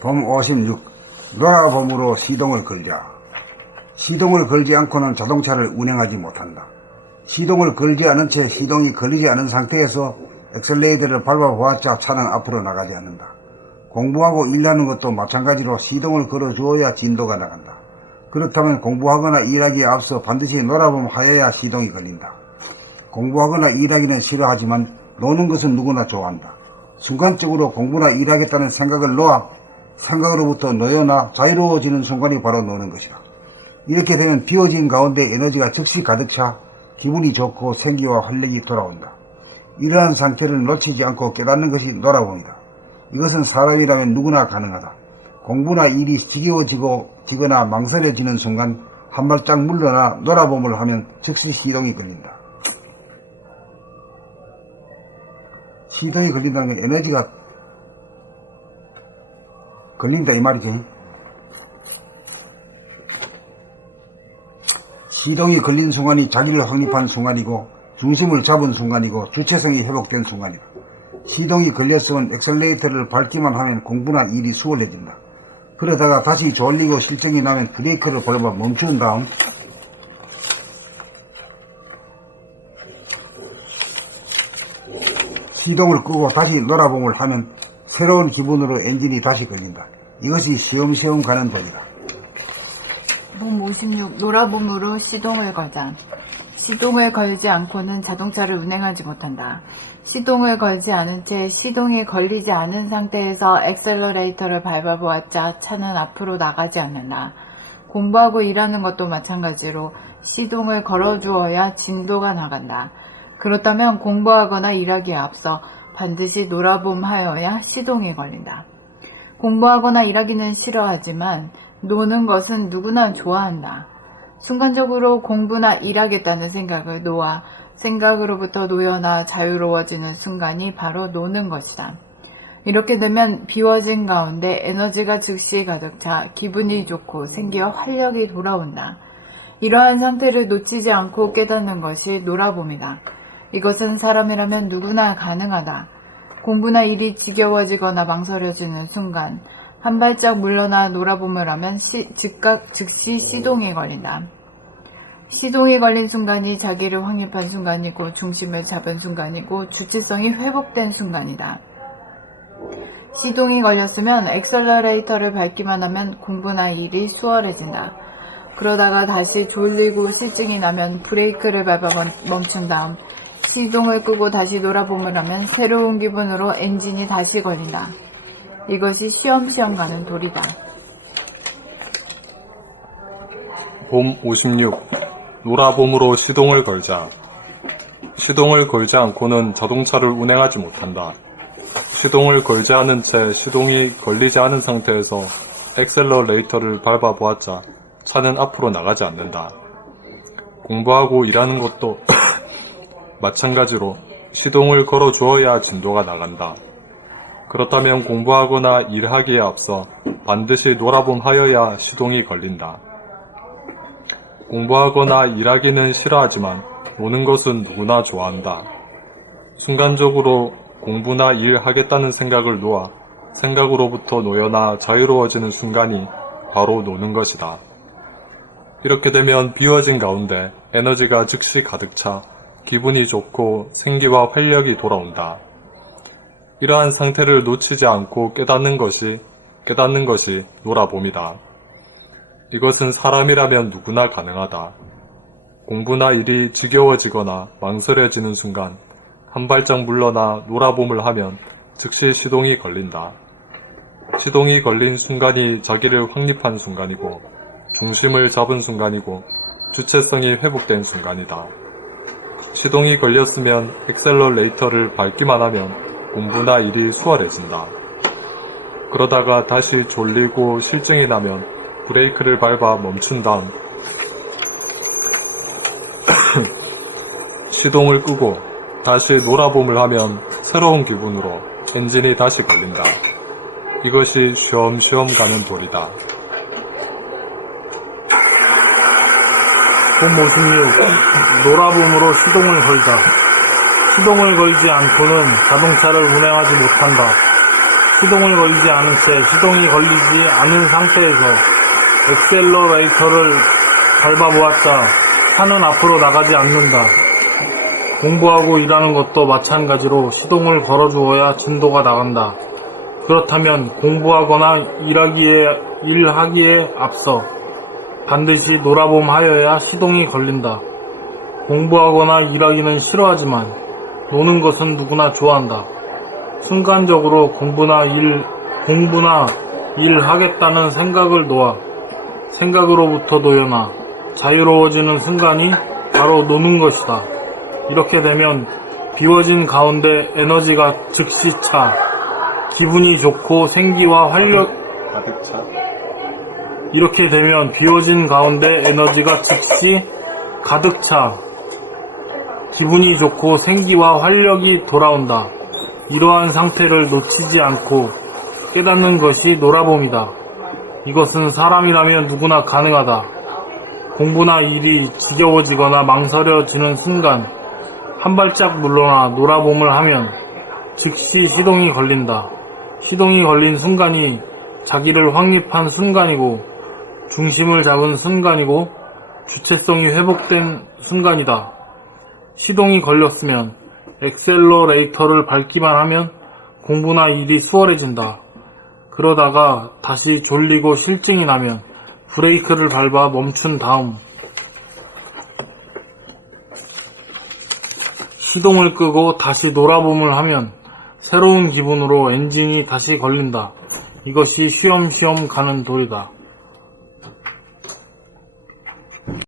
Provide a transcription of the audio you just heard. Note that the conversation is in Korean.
봄 56. 놀아봄으로 시동을 걸자. 시동을 걸지 않고는 자동차를 운행하지 못한다. 시동을 걸지 않은 채 시동이 걸리지 않은 상태에서 엑셀레이터를 밟아보았자 차는 앞으로 나가지 않는다. 공부하고 일하는 것도 마찬가지로 시동을 걸어주어야 진도가 나간다. 그렇다면 공부하거나 일하기에 앞서 반드시 놀아봄하여야 시동이 걸린다. 공부하거나 일하기는 싫어하지만 노는 것은 누구나 좋아한다. 순간적으로 공부나 일하겠다는 생각을 놓아 생각으로부터 놓여나 자유로워지는 순간이 바로 노는 것이다. 이렇게 되면 비워진 가운데 에너지가 즉시 가득 차 기분이 좋고 생기와 활력이 돌아온다. 이러한 상태를 놓치지 않고 깨닫는 것이 놀아봄이다. 이것은 사람이라면 누구나 가능하다. 공부나 일이 지겨워지거나 망설여지는 순간 한 발짝 물러나 놀아봄을 하면 즉시 시동이 걸린다. 시동이 걸린다는 건 에너지가 걸린다 이 말이지. 시동이 걸린 순간이 자기를 확립한 순간이고 중심을 잡은 순간이고 주체성이 회복된 순간이다. 시동이 걸렸으면 엑셀레이터를 밟기만 하면 공부나 일이 수월해진다. 그러다가 다시 졸리고 실증이 나면 브레이크를 밟아 멈춘 다음 시동을 끄고 다시 놀아봄을 하면 새로운 기분으로 엔진이 다시 걸린다. 이것이 시험시험 가는 법이다. 봄 56. 놀아봄으로 시동을 걸자. 시동을 걸지 않고는 자동차를 운행하지 못한다. 시동을 걸지 않은 채 시동이 걸리지 않은 상태에서 엑셀러레이터를 밟아보았자 차는 앞으로 나가지 않는다. 공부하고 일하는 것도 마찬가지로 시동을 걸어주어야 진도가 나간다. 그렇다면 공부하거나 일하기에 앞서 반드시 놀아봄하여야 시동이 걸린다. 공부하거나 일하기는 싫어하지만 노는 것은 누구나 좋아한다. 순간적으로 공부나 일하겠다는 생각을 놓아 생각으로부터 놓여나 자유로워지는 순간이 바로 노는 것이다. 이렇게 되면 비워진 가운데 에너지가 즉시 가득 차 기분이 좋고 생기와 활력이 돌아온다. 이러한 상태를 놓치지 않고 깨닫는 것이 놀아봄이다. 이것은 사람이라면 누구나 가능하다. 공부나 일이 지겨워지거나 망설여지는 순간 한 발짝 물러나 놀아봄을 하면 즉시 시동이 걸린다. 시동이 걸린 순간이 자기를 확립한 순간이고 중심을 잡은 순간이고 주체성이 회복된 순간이다. 시동이 걸렸으면 엑셀러레이터를 밟기만 하면 공부나 일이 수월해진다. 그러다가 다시 졸리고 실증이 나면 브레이크를 밟아 멈춘 다음 시동을 끄고 다시 놀아봄을 하면 새로운 기분으로 엔진이 다시 걸린다. 이것이 쉬엄쉬엄 가는 도리다. 봄 56. 놀아봄으로 시동을 걸자. 시동을 걸지 않고는 자동차를 운행하지 못한다. 시동을 걸지 않은 채 시동이 걸리지 않은 상태에서 엑셀러레이터를 밟아보았자 차는 앞으로 나가지 않는다. 공부하고 일하는 것도 마찬가지로 시동을 걸어주어야 진도가 나간다. 그렇다면 공부하거나 일하기에 앞서 반드시 놀아봄하여야 시동이 걸린다. 공부하거나 일하기는 싫어하지만 노는 것은 누구나 좋아한다. 순간적으로 공부나 일하겠다는 생각을 놓아 생각으로부터 놓여나 자유로워지는 순간이 바로 노는 것이다. 이렇게 되면 비워진 가운데 에너지가 즉시 가득 차 기분이 좋고 생기와 활력이 돌아온다. 이러한 상태를 놓치지 않고 깨닫는 것이 놀아봄이다. 이것은 사람이라면 누구나 가능하다. 공부나 일이 지겨워지거나 망설여지는 순간 한 발짝 물러나 놀아봄을 하면 즉시 시동이 걸린다. 시동이 걸린 순간이 자기를 확립한 순간이고 중심을 잡은 순간이고 주체성이 회복된 순간이다. 시동이 걸렸으면 엑셀러레이터를 밟기만 하면 공부나 일이 수월해진다. 그러다가 다시 졸리고 실증이 나면 브레이크를 밟아 멈춘 다음 시동을 끄고 다시 놀아봄을 하면 새로운 기분으로 엔진이 다시 걸린다. 이것이 쉬엄쉬엄 가는 도리다. 봄 56. 놀아봄으로 시동을 걸자. 시동을 걸지 않고는 자동차를 운행하지 못한다. 시동을 걸지 않은 채 시동이 걸리지 않은 상태에서 엑셀러레이터를 밟아보았자 차는 앞으로 나가지 않는다. 공부하고 일하는 것도 마찬가지로 시동을 걸어주어야 진도가 나간다. 그렇다면 공부하거나 일하기에 앞서 반드시 놀아봄 하여야 시동이 걸린다. 공부하거나 일하기는 싫어하지만 노는 것은 누구나 좋아한다. 순간적으로 공부나 일하겠다는 생각을 놓아 생각으로부터 놓여나 자유로워지는 순간이 바로 노는 것이다. 이렇게 되면 비워진 가운데 에너지가 즉시 차 기분이 좋고 생기와 활력 가득 차. 이렇게 되면 비워진 가운데 에너지가 즉시 가득 차 기분이 좋고 생기와 활력이 돌아온다. 이러한 상태를 놓치지 않고 깨닫는 것이 놀아봄이다. 이것은 사람이라면 누구나 가능하다. 공부나 일이 지겨워지거나 망설여지는 순간 한 발짝 물러나 놀아봄을 하면 즉시 시동이 걸린다. 시동이 걸린 순간이 자기를 확립한 순간이고 중심을 잡은 순간이고 주체성이 회복된 순간이다. 시동이 걸렸으면 엑셀러레이터를 밟기만 하면 공부나 일이 수월해진다. 그러다가 다시 졸리고 실증이 나면 브레이크를 밟아 멈춘 다음 시동을 끄고 다시 놀아봄을 하면 새로운 기분으로 엔진이 다시 걸린다. 이것이 쉬엄쉬엄 가는 도리다.